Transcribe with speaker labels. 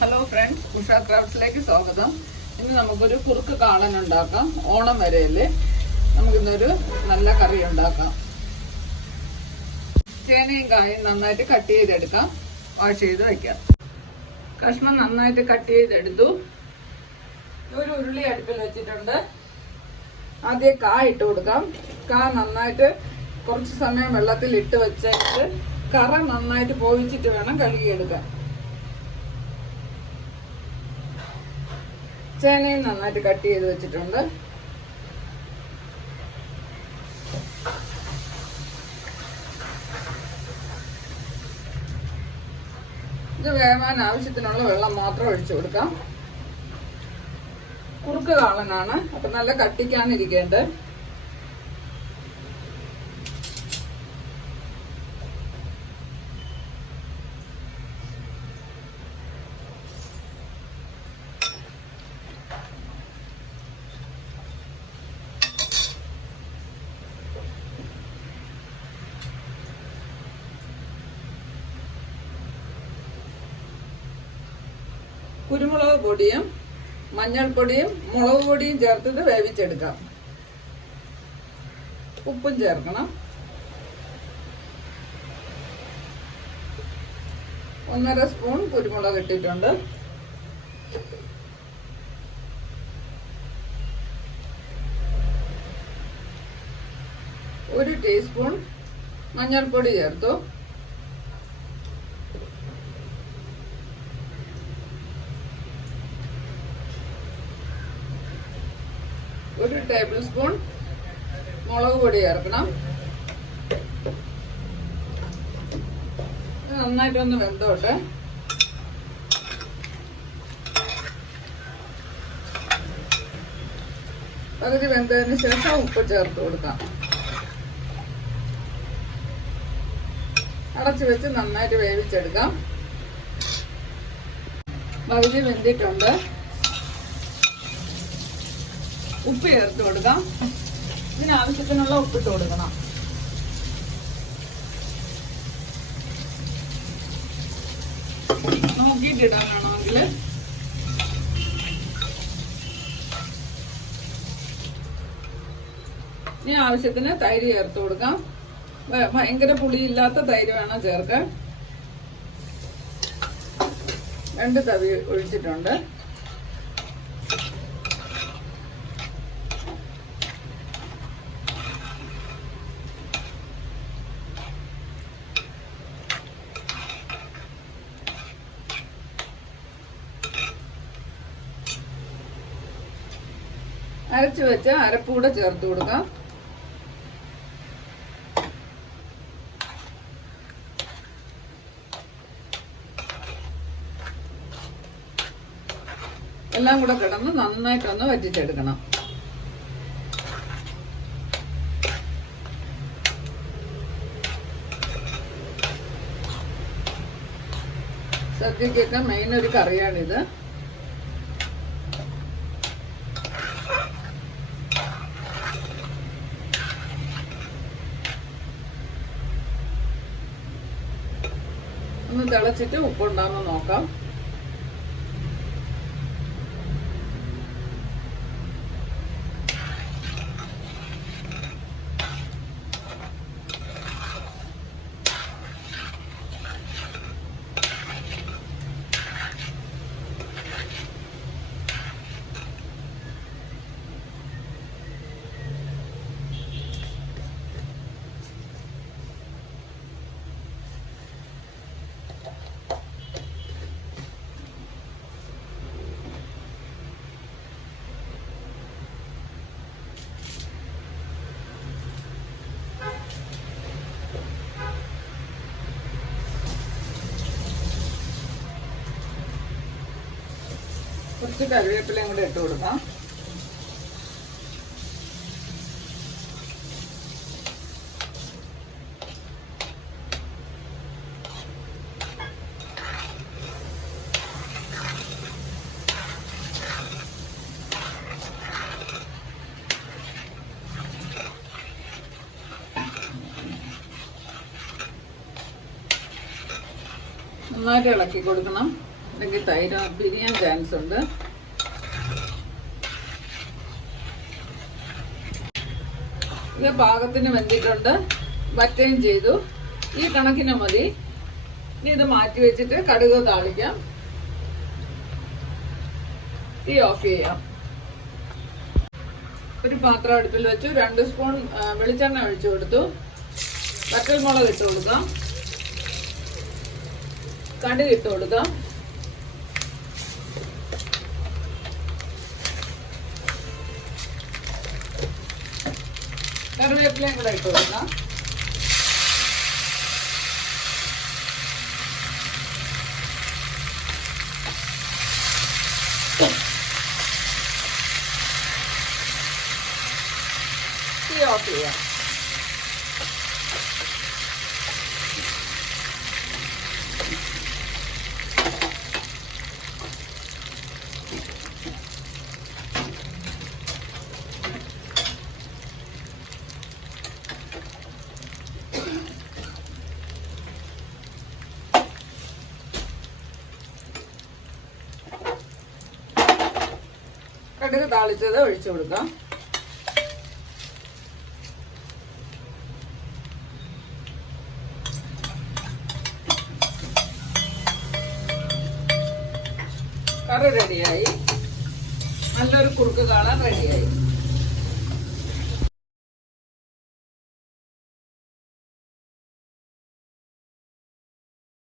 Speaker 1: Hello friends Usha ക്രാഫ്റ്റ്സിലേക്ക് സ്വാഗതം. ഇന്ന് നമുക്കൊരു കുറുക്ക് കാളൻ ഉണ്ടാക്കാം. ഓണം വരെയല്ലേ നമുക്കിന്നൊരു നല്ല കറി ഉണ്ടാക്കാം. ചേനയും കായും നന്നായിട്ട് കട്ട് ചെയ്തെടുക്കാം. വാഷ് ചെയ്ത് വയ്ക്കാം കഷ്ണം നന്നായിട്ട് കട്ട് ചെയ്തെടുത്തു. ഒരു ഉരുളി അടുപ്പിൽ വെച്ചിട്ടുണ്ട്. ആദ്യം കാ ഇട്ട് കൊടുക്കാം. കാ നന്നായിട്ട് കുറച്ച് സമയം വെള്ളത്തിൽ ഇട്ട് വെച്ചിട്ട് കറ നന്നായിട്ട് പോയിച്ചിട്ട് വേണം കഴുകിയെടുക്കാൻ. ചേനയും നന്നായിട്ട് കട്ട് ചെയ്ത് വെച്ചിട്ടുണ്ട്. ഇത് വേവാൻ ആവശ്യത്തിനുള്ള വെള്ളം മാത്രം ഒഴിച്ചു കൊടുക്കാം. കുറുക്ക് കാളനാണ്. അപ്പൊ നല്ല കട്ടിക്കാണ് ഇരിക്കേണ്ടത്. കുരുമുളക് പൊടിയും മഞ്ഞൾപ്പൊടിയും മുളക് പൊടിയും ചേർത്തിട്ട് വേവിച്ചെടുക്കാം. ഉപ്പും ചേർക്കണം. ഒന്നര സ്പൂൺ കുരുമുളക് ഇട്ടിട്ടുണ്ട്. ഒരു ടീസ്പൂൺ മഞ്ഞൾപ്പൊടി ചേർത്തു. ഒരു ടേബിൾ സ്പൂൺ മുളക് പൊടി ചേർക്കണം. നന്നായിട്ടൊന്ന് വെന്തോട്ടെ. പകുതി വെന്തതിന് ശേഷം ഉപ്പ് ചേർത്ത് കൊടുക്കാം. അടച്ചു വെച്ച് നന്നായിട്ട് വേവിച്ചെടുക്കാം. പകുതി വെന്തിട്ടുണ്ട്. ഉപ്പ് ചേർത്ത് കൊടുക്കാം. ഇതിനാവശ്യത്തിനുള്ള ഉപ്പിട്ട് കൊടുക്കണം. നോക്കിയിട്ടിടാനാണെങ്കിൽ ഇനി ആവശ്യത്തിന് തൈര് ചേർത്ത് കൊടുക്കാം. ഭയങ്കര പുളിയില്ലാത്ത തൈര് വേണം ചേർക്കാൻ. രണ്ട് തവി ഒഴിച്ചിട്ടുണ്ട്. അരച്ചു വെച്ച അരപ്പൂടെ ചേർത്ത് കൊടുക്കാം. എല്ലാം കൂടെ കിടന്ന് നന്നായിട്ടൊന്ന് വറ്റിച്ചെടുക്കണം. സദ്യക്കൊക്കെ മെയിൻ ഒരു കറിയാണിത്. തിളച്ചിട്ട് ഉപ്പുണ്ടാകുമ്പോൾ നോക്കാം. കുറച്ച് കറിവേപ്പിലയും കൂടെ ഇട്ട് കൊടുക്കാം. നന്നായിട്ട് ഇളക്കി കൊടുക്കണം. അല്ലെങ്കിൽ തൈര പിരിയാൻ ചാൻസ് ഉണ്ട്. ഇത് പാകത്തിന് വെന്തിട്ടുണ്ട്. വറ്റയും ചെയ്തു. ഈ കണക്കിന് മതി. ഇനി ഇത് മാറ്റി വെച്ചിട്ട് കടുക് താളിക്കാം. തീ ഓഫ് ചെയ്യാം. ഒരു പാത്രം അടുപ്പിൽ വെച്ചു. രണ്ട് സ്പൂൺ വെളിച്ചെണ്ണ ഒഴിച്ചു കൊടുത്തു. വറ്റൽമുളക് ഇട്ട് കൊടുക്കാം. കടുക് ഇട്ട് കൊടുക്കാം. കറിവേപ്പിലയും കൂടെ ഇട്ട് കൊടുക്കാം തീ കടുക് താളിച്ചത് ഒഴിച്ചു കൊടുക്കാം. കറി റെഡിയായി നല്ലൊരു കുറുക്ക് കാണാൻ റെഡിയായി